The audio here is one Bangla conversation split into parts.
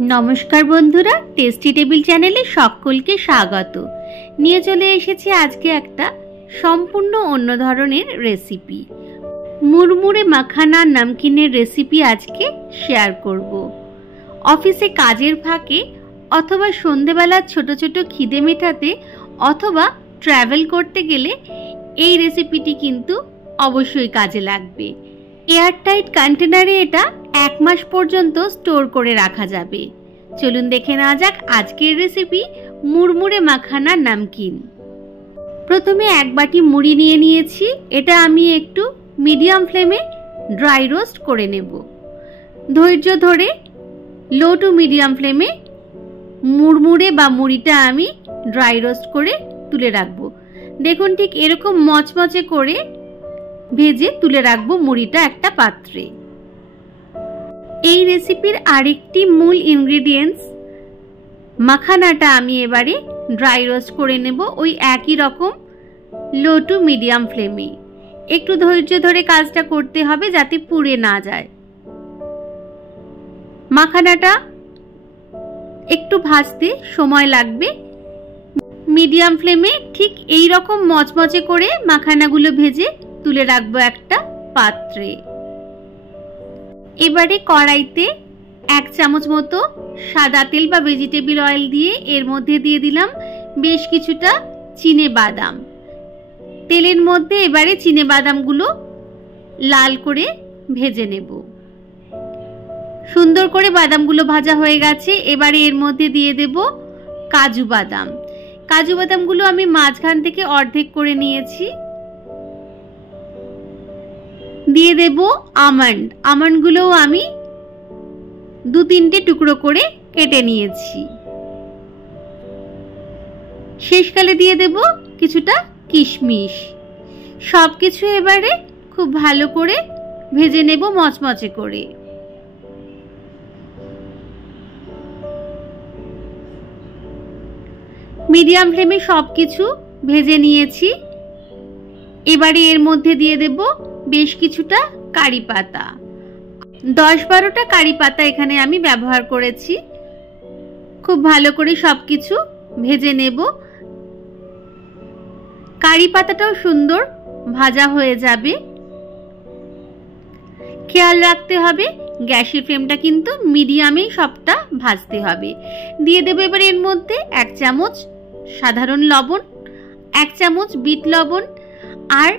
नमस्कार बंधुरा टेस्टी टेबिल चैनेले सकलके स्वागत निये चले एसेछि आजके एकटा सम्पूर्ण अन्य धरनेर रेसिपि मुरमुरे माखाना नमकिनेर रेसिपि आजके शेयर करब। अफिसे काजेर फाँके अथवा सन्ध्येबेला छोटो छोटो खिदे मेटाते अथवा ट्रैवल करते गेले এই রেসিপিটি কিন্তু অবশ্যই কাজে লাগবে। এয়ারটাইট কন্টেনারে এটা এক মাস পর্যন্ত স্টোর করে রাখা যাবে। চলুন দেখে নেওয়া যাক আজকের রেসিপি মুড়মুড়ে মাখানা নমকিন। প্রথমে এক বাটি মুড়ি নিয়ে নিয়েছি, এটা আমি একটু মিডিয়াম ফ্লেমে ড্রাই রোস্ট করে নেব। ধৈর্য ধরে লো টু মিডিয়াম ফ্লেমে মুড়মুড়ে বা মুড়িটা আমি ড্রাই রোস্ট করে তুলে রাখবো। দেখুন ঠিক এরকম মচমচে করে ভেজে তুলে রাখবো মুড়িটা একটা পাত্রে। এই রেসিপির আরেকটি মূল ইনগ্রেডিয়েন্টস মাখানাটা আমি এবারে ড্রাই রোস্ট করে নেব ওই একই রকম লো টু মিডিয়াম ফ্লেমে। একটু ধৈর্য ধরে কাজটা করতে হবে যাতে পুড়ে না যায়। মাখানাটা একটু ভাজতে সময় লাগবে। মিডিয়াম ফ্লেমে ঠিক এই রকম মচমচে করে মাখানাগুলো ভেজে তুলে রাখবো একটা পাত্রে। এবারে কড়াইতে এক চামচ মতো সাদা তেল বা ভেজিটেবল অয়েল দিয়ে এর মধ্যে দিয়ে দিলাম বেশ কিছুটা চিনে বাদাম। তেলের মধ্যে এবারে চিনে বাদামগুলো লাল করে ভেজে নেব। সুন্দর করে বাদামগুলো ভাজা হয়ে গেছে। এবারে এর মধ্যে দিয়ে দেব কাজু বাদাম। কাজু বাদামগুলো আমি মাঝখান থেকে অর্ধেক করে নিয়েছি। দিয়ে দেব আমন্ড। আমন্ডগুলোও আমি দু তিনটে টুকরো করে কেটে নিয়েছি। শেষকালে দিয়ে দেব কিছুটা কিশমিশ। সবকিছু এবারে খুব ভালো করে ভেজে নেব মচমচে করে। মিডিয়াম ফ্লেমে সবকিছু ভেজে নিয়েছি। এবারে এর মধ্যে দিয়ে দেব বেশ কিছুটা কারি পাতা। 10-12টা কারি পাতা এখানে আমি ব্যবহার করেছি। খুব ভালো করে সবকিছু ভেজে নেব। কারি পাতাটাও সুন্দর ভাজা হয়ে যাবে। খেয়াল রাখতে হবে গ্যাসের ফ্লেমটা কিন্তু মিডিয়ামে সবটা ভাজতে হবে। দিয়ে দেব এবার এর মধ্যে 1 চামচ সাধারণ লবণ, 1 চামচ বিট লবণ, আর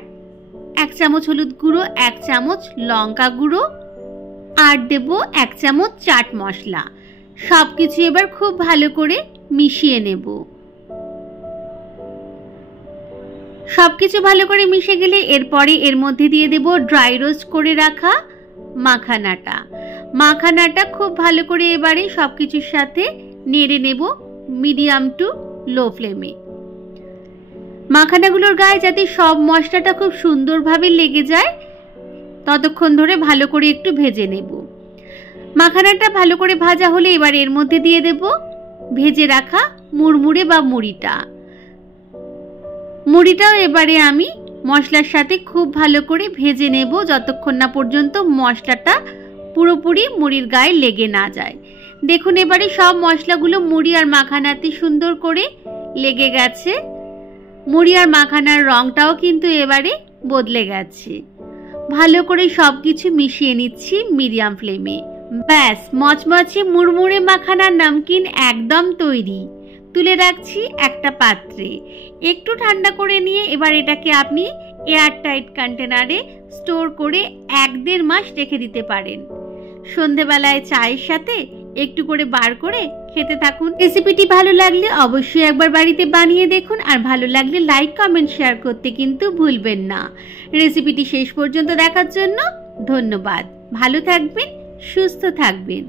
1 চামচ হলুদ গুঁড়ো, 1 চামচ লঙ্কা গুঁড়ো, আর দেব 1 চামচ চাট মশলা। সবকিছু এবার খুব ভালো করে মিশিয়ে নেব। সবকিছু ভালো করে মিশে গেলে এরপরে এর মধ্যে দিয়ে দেব ড্রাই রোস্ট করে রাখা মাখানাটা। মাখানাটা খুব ভালো করে এবারে সবকিছুর সাথে নেড়ে নেব মিডিয়াম টু লো ফ্লেমে। মাখানাগুলোর গায়ে যাতে সব মশলাটা খুব সুন্দরভাবে লেগে যায় ততক্ষণ ধরে ভালো করে একটু ভেজে নেব। মাখানাটা ভালো করে ভাজা হলে এবার এর মধ্যে দিয়ে দেব ভেজে রাখা মুড়মুড়ে বা মুড়িটা। মুড়িটাও এবারে আমি মশলার সাথে খুব ভালো করে ভেজে নেব যতক্ষণ না পর্যন্ত মশলাটা পুরোপুরি মুড়ির গায়ে লেগে না যায়। দেখুন এবারে সব মশলাগুলো মুড়ি আর মাখানাতে সুন্দর করে লেগে গেছে। মুড়ি আর মাখানার রংটাও কিন্তু এবারে বদলে গেছে। ভালো করে সবকিছু মিশিয়ে নিচ্ছি মিডিয়াম ফ্লেমে। ব্যাস মচমচে মুড়মুড়ে মাখানার নমকিন একদম তৈরি। তুলে রাখছি একটা পাত্রে। একটু ঠান্ডা করে নিয়ে এবার এটাকে আপনি এয়ারটাইট কন্টেনারে স্টোর করে 1-1.5 মাস রেখে দিতে পারেন। সন্ধ্যেবেলায় চায়ের সাথে একটু করে বার করে খেতে থাকুন। রেসিপিটি ভালো লাগলে অবশ্যই একবার বাড়িতে বানিয়ে দেখুন, আর ভালো লাগলে লাইক কমেন্ট শেয়ার করতে কিন্তু ভুলবেন না। রেসিপিটি শেষ পর্যন্ত দেখার জন্য ধন্যবাদ। ভালো থাকবেন, সুস্থ থাকবেন।